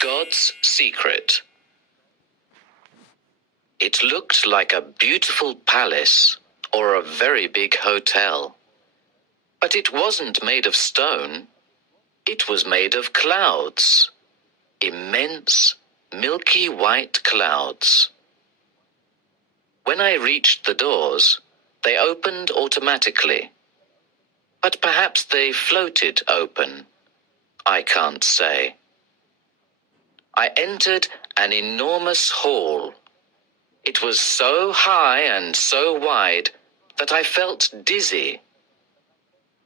God's secret. It looked like a beautiful palace or a very big hotel. But it wasn't made of stone. It was made of clouds. Immense, milky white clouds. When I reached the doors, they opened automatically. But perhaps they floated open. I can't say. I entered an enormous hall. It was so high and so wide that I felt dizzy.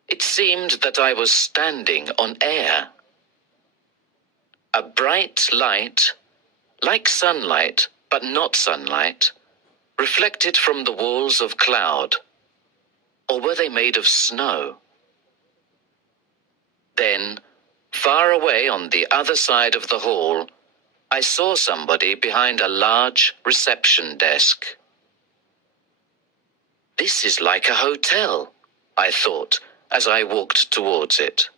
It seemed that I was standing on air. A bright light, like sunlight but not sunlight, reflected from the walls of cloud. Or were they made of snow? Then, far away on the other side of the hall, I saw somebody behind a large reception desk. This is like a hotel, I thought as I walked towards it.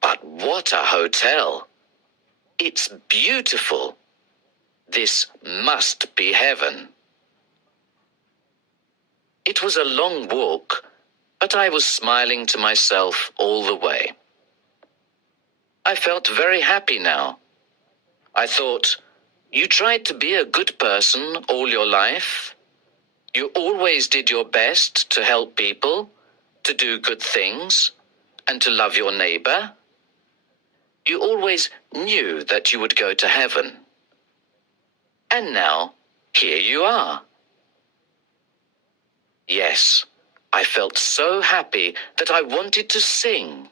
But what a hotel! It's beautiful. This must be heaven. It was a long walk, but I was smiling to myself all the way. I felt very happy now. I thought, you tried to be a good person all your life. You always did your best to help people, to do good things, and to love your neighbor. You always knew that you would go to heaven. And now, here you are. Yes, I felt so happy that I wanted to sing.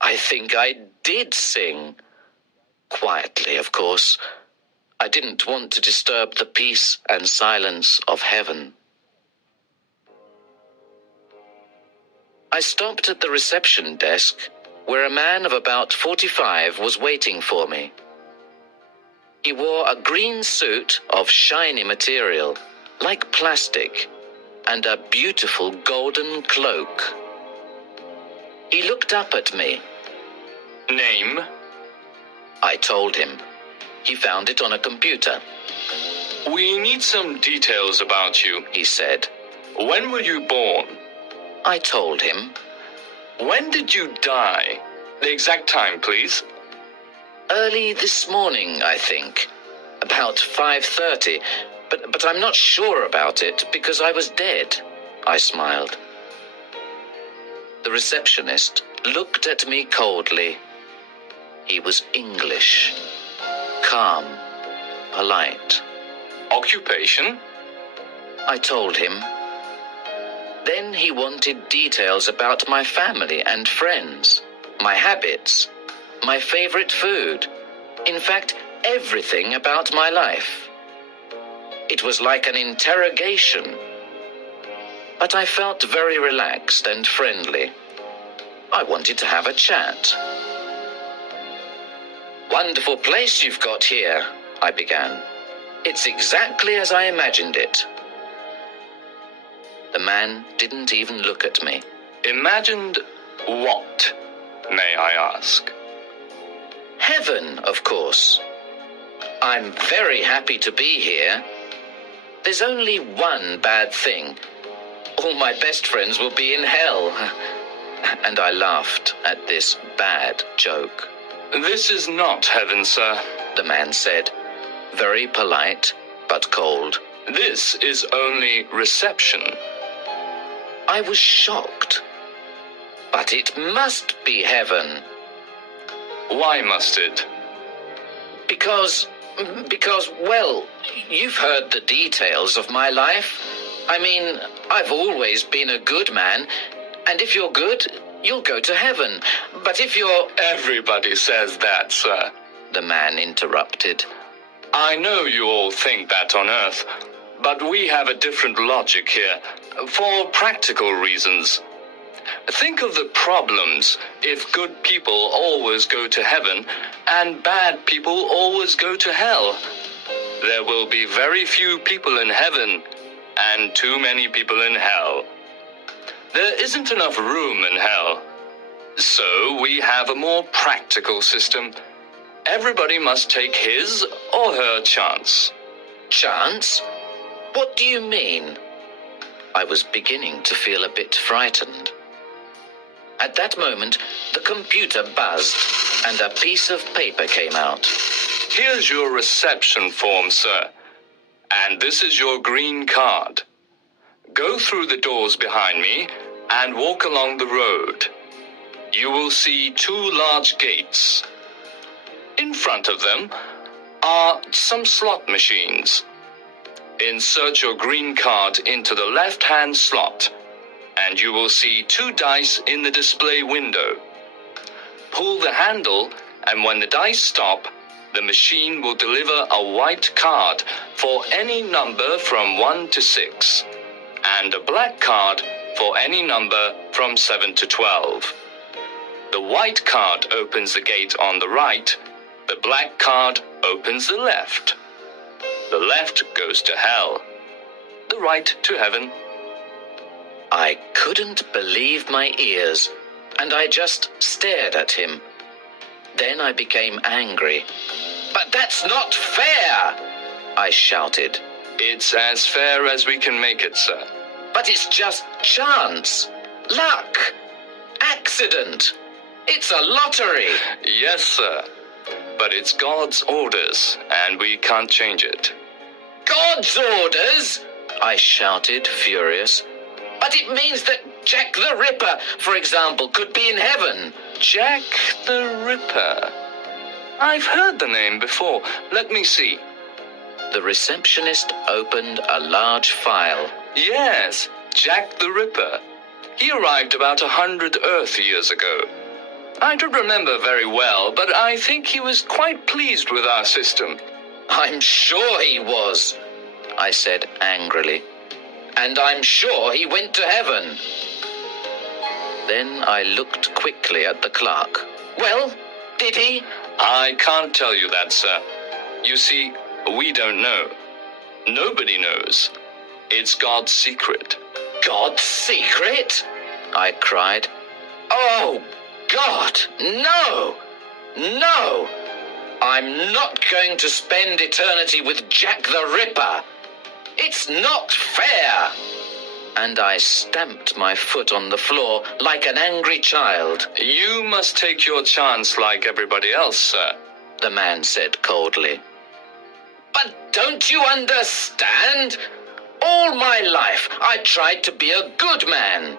I think I did sing. Quietly, of course. I didn't want to disturb the peace and silence of heaven. I stopped at the reception desk, where a man of about 45 was waiting for me. He wore a green suit of shiny material, like plastic, and a beautiful golden cloak. He looked up at me. Name? I told him. He found it on a computer. We need some details about you, he said. When were you born? I told him. When did you die? The exact time, please. Early this morning, I think. About 5:30. But I'm not sure about it because I was dead, I smiled. The receptionist looked at me coldly. He was English. Calm, polite. Occupation? I told him. Then he wanted details about my family and friends, my habits, my favorite food. In fact, everything about my life. It was like an interrogation. But I felt very relaxed and friendly. I wanted to have a chat. Wonderful place you've got here, I began. It's exactly as I imagined it. The man didn't even look at me. Imagined what, may I ask? Heaven, of course. I'm very happy to be here. There's only one bad thing. All my best friends will be in hell. And I laughed at this bad joke. This is not heaven, sir, the man said, very polite but cold. This is only reception. I was shocked. But it must be heaven. Why must it? Because, well, you've heard the details of my life. I mean, I've always been a good man, and if you're good, you'll go to heaven. But if you're... Everybody says that, sir, the man interrupted. I know you all think that on Earth, but we have a different logic here, for practical reasons. Think of the problems if good people always go to heaven and bad people always go to hell. There will be very few people in heaven and too many people in hell. There isn't enough room in hell. So we have a more practical system. Everybody must take his or her chance. Chance? What do you mean? I was beginning to feel a bit frightened. At that moment, the computer buzzed and a piece of paper came out. Here's your reception form, sir. And this is your green card. Go through the doors behind me and walk along the road. You will see 2 large gates. In front of them are some slot machines. Insert your green card into the left-hand slot, and you will see 2 dice in the display window. Pull the handle, and when the dice stop, the machine will deliver a white card for any number from 1 to 6, and a black card for any number from 7 to 12. The white card opens the gate on the right, the black card opens the left. The left goes to hell, the right to heaven. I couldn't believe my ears, and I just stared at him. Then I became angry. "But that's not fair!" I shouted. It's as fair as we can make it, sir. "But it's just chance, luck, accident. It's a lottery." Yes, sir. But it's God's orders, and we can't change it. "God's orders?" I shouted, furious. "But it means that Jack the Ripper, for example, could be in heaven." Jack the Ripper. I've heard the name before. Let me see. The receptionist opened a large file. Yes, Jack the Ripper. He arrived about 100 Earth years ago. I don't remember very well, but I think he was quite pleased with our system. "I'm sure he was," I said angrily. "And I'm sure he went to heaven." Then I looked quickly at the clerk. "Well, did he?" I can't tell you that, sir. You see, we don't know. Nobody knows. It's God's secret. "God's secret?" I cried. "Oh, God, no! No! I'm not going to spend eternity with Jack the Ripper. It's not fair!" And I stamped my foot on the floor like an angry child. You must take your chance like everybody else, sir, the man said coldly. "But don't you understand? All my life I tried to be a good man."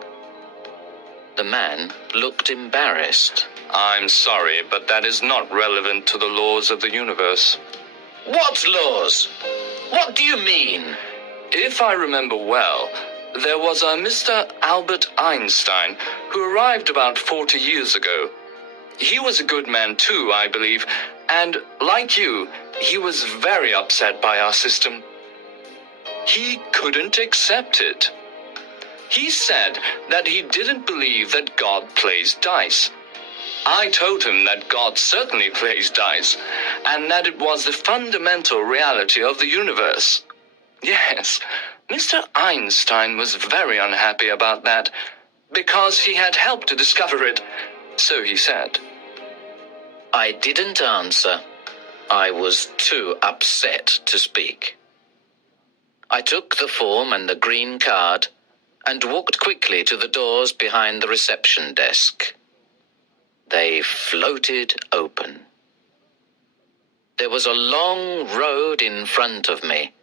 The man looked embarrassed. I'm sorry, but that is not relevant to the laws of the universe. "What laws? What do you mean?" If I remember well, there was a Mr. Albert Einstein who arrived about 40 years ago. He was a good man too, I believe, and like you, he was very upset by our system. He couldn't accept it. He said that he didn't believe that God plays dice. I told him that God certainly plays dice, and that it was the fundamental reality of the universe. Yes, Mr. Einstein was very unhappy about that, because he had helped to discover it, so he said. I didn't answer. I was too upset to speak. I took the form and the green card and walked quickly to the doors behind the reception desk. They floated open. There was a long road in front of me.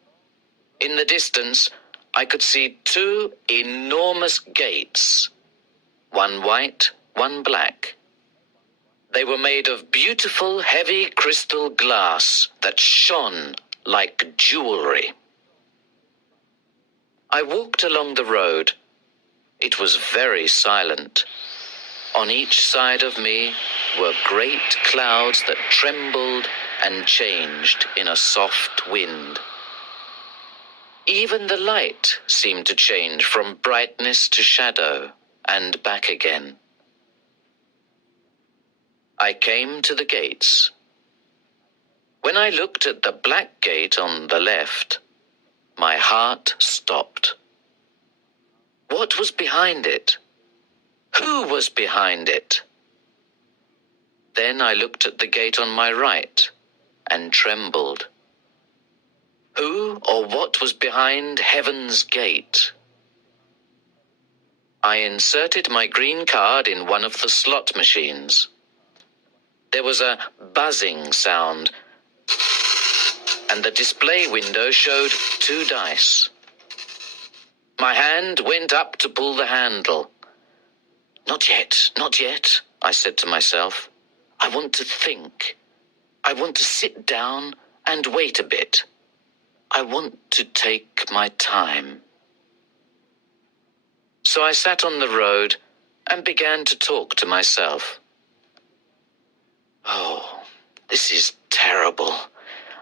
In the distance, I could see 2 enormous gates, one white, one black. They were made of beautiful, heavy crystal glass that shone like jewelry. I walked along the road. It was very silent. On each side of me were great clouds that trembled and changed in a soft wind. Even the light seemed to change from brightness to shadow and back again. I came to the gates. When I looked at the black gate on the left, my heart stopped. What was behind it? Who was behind it? Then I looked at the gate on my right and trembled. Who or what was behind Heaven's Gate? I inserted my green card in one of the slot machines. There was a buzzing sound, and the display window showed 2 dice. My hand went up to pull the handle. Not yet, not yet, I said to myself. I want to think. I want to sit down and wait a bit. I want to take my time. So I sat on the road and began to talk to myself. Oh, this is terrible.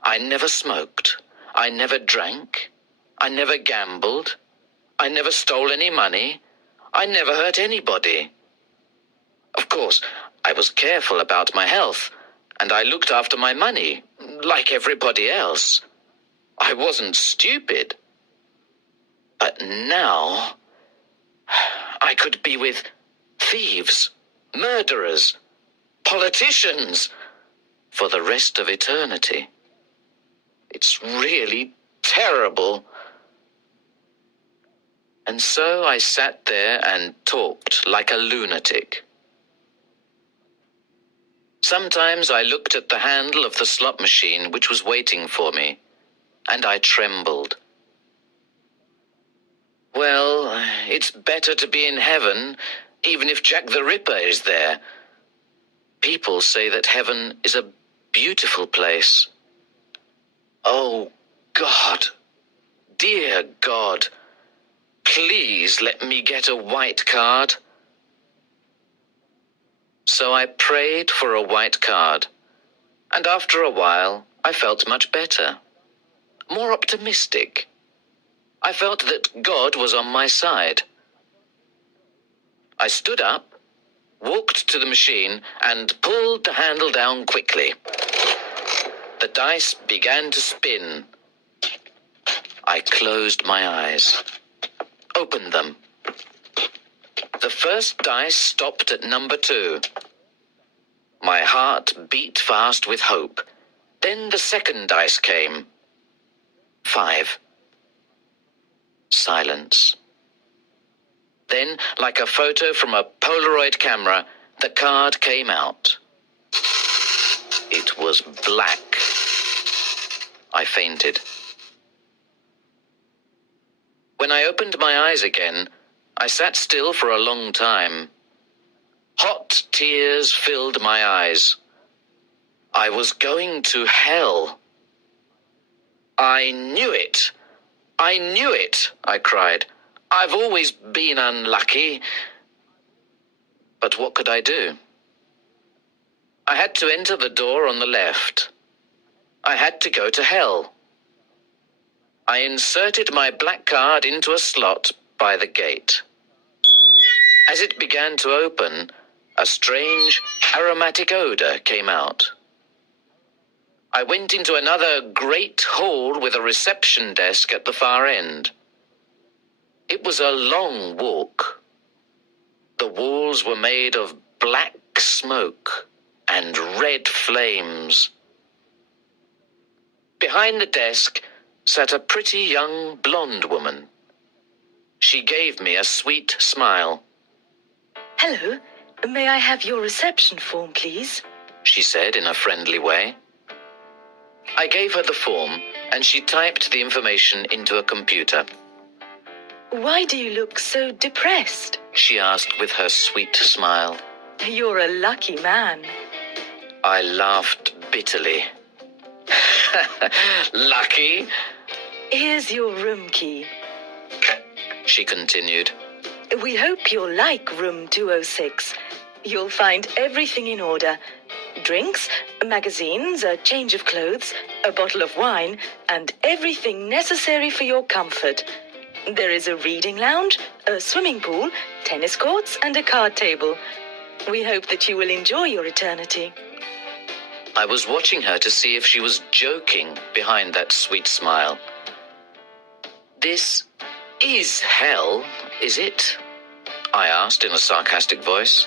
I never smoked. I never drank. I never gambled. I never stole any money. I never hurt anybody. Of course, I was careful about my health, and I looked after my money, like everybody else. I wasn't stupid. But now, I could be with thieves, murderers, politicians, for the rest of eternity. It's really terrible. And so I sat there and talked like a lunatic. Sometimes I looked at the handle of the slot machine which was waiting for me, and I trembled. Well, it's better to be in heaven, even if Jack the Ripper is there. People say that heaven is a beautiful place. Oh, God, dear God, please let me get a white card. So I prayed for a white card, and after a while I felt much better, more optimistic. I felt that God was on my side. I stood up, walked to the machine, and pulled the handle down quickly. The dice began to spin. I closed my eyes, opened them. The first dice stopped at number 2. My heart beat fast with hope. Then the second dice came. 5. Silence. Then, like a photo from a Polaroid camera, the card came out. It was black. I fainted. When I opened my eyes again, I sat still for a long time. Hot tears filled my eyes. I was going to hell. I knew it. I knew it, I cried. I've always been unlucky. But what could I do? I had to enter the door on the left. I had to go to hell. I inserted my black card into a slot by the gate. As it began to open, a strange, aromatic odor came out. I went into another great hall with a reception desk at the far end. It was a long walk. The walls were made of black smoke and red flames. Behind the desk sat a pretty young blonde woman. She gave me a sweet smile. Hello, may I have your reception form, please? She said in a friendly way. I gave her the form, and she typed the information into a computer. Why do you look so depressed? She asked with her sweet smile. You're a lucky man. I laughed bitterly. Lucky? Here's your room key. She continued. We hope you'll like room 206. You'll find everything in order. Drinks, magazines, a change of clothes, a bottle of wine, and everything necessary for your comfort. There is a reading lounge, a swimming pool, tennis courts, and a card table. We hope that you will enjoy your eternity. I was watching her to see if she was joking behind that sweet smile. This is hell, is it? I asked in a sarcastic voice.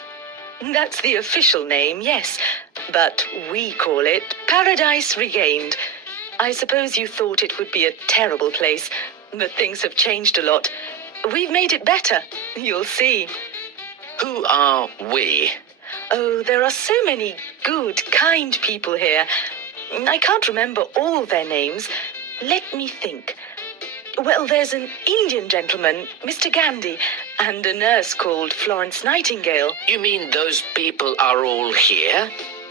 That's the official name, yes. But we call it Paradise Regained. I suppose you thought it would be a terrible place, but things have changed a lot. We've made it better. You'll see. Who are we? Oh, there are so many good, kind people here. I can't remember all their names. Let me think. Well, there's an Indian gentleman, Mr. Gandhi, and a nurse called Florence Nightingale. You mean those people are all here?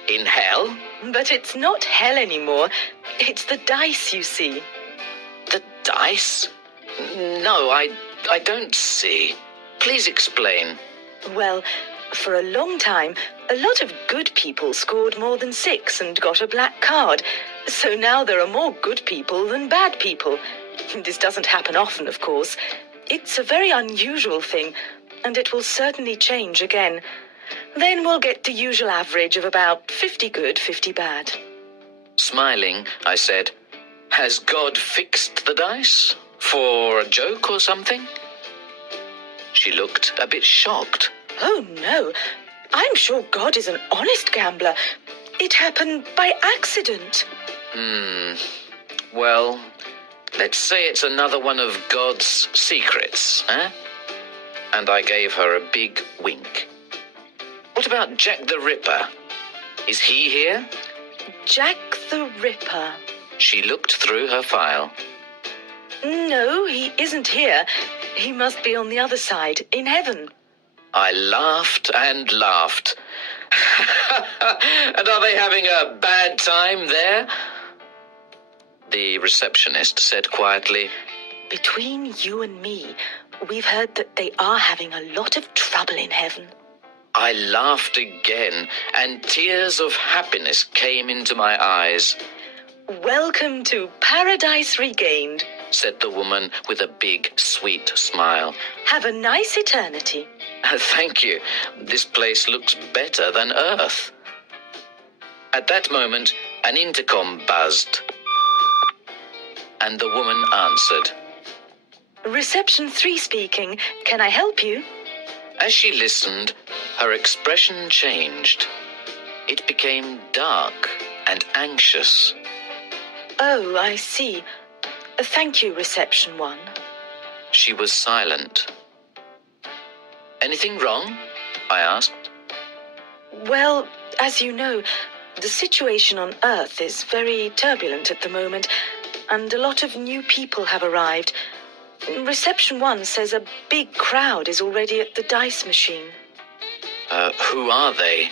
In hell? But it's not hell anymore. It's the dice, you see. The dice? No, I don't see. Please explain. Well, for a long time, a lot of good people scored more than 6 and got a black card. So now there are more good people than bad people. This doesn't happen often, of course. It's a very unusual thing, and it will certainly change again. Then we'll get the usual average of about 50 good, 50 bad. Smiling, I said, "Has God fixed the dice? For a joke or something?" She looked a bit shocked. Oh, no. I'm sure God is an honest gambler. It happened by accident. Well, let's say it's another one of God's secrets, eh? And I gave her a big wink. What about Jack the Ripper? Is he here? Jack the Ripper. She looked through her file. No, he isn't here. He must be on the other side, in heaven. I laughed and laughed. And are they having a bad time there? The receptionist said quietly, Between you and me, we've heard that they are having a lot of trouble in heaven. I laughed again, and tears of happiness came into my eyes. Welcome to Paradise Regained, said the woman with a big, sweet smile. Have a nice eternity. Thank you. This place looks better than Earth. At that moment, an intercom buzzed, and the woman answered. Reception 3 speaking. Can I help you? As she listened, her expression changed. It became dark and anxious. Oh, I see. Thank you, Reception 1. She was silent. Anything wrong? I asked. Well, as you know, the situation on Earth is very turbulent at the moment, and a lot of new people have arrived. Reception 1 says a big crowd is already at the dice machine. Who are they?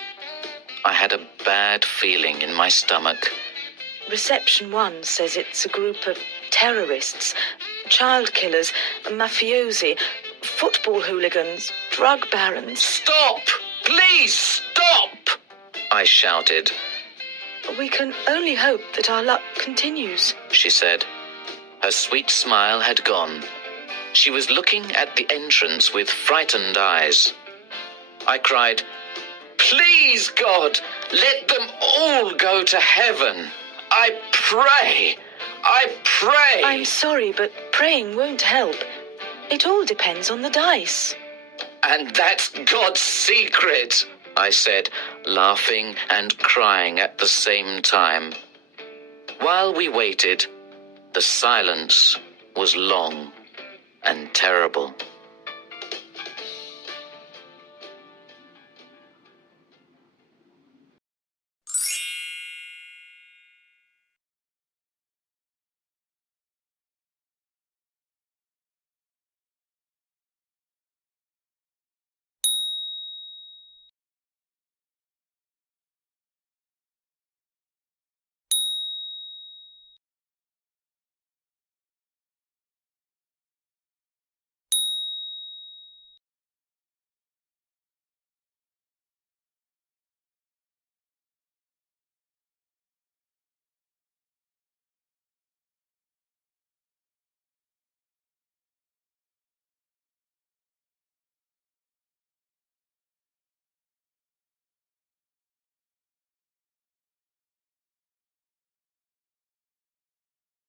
I had a bad feeling in my stomach. Reception 1 says it's a group of terrorists, child killers, mafiosi, football hooligans, drug barons. Stop! Please stop! I shouted. We can only hope that our luck continues, she said. Her sweet smile had gone. She was looking at the entrance with frightened eyes. I cried, Please, God, let them all go to heaven. I pray. I pray. I'm sorry, but praying won't help. It all depends on the dice. And that's God's secret, I said, laughing and crying at the same time. While we waited, the silence was long and terrible.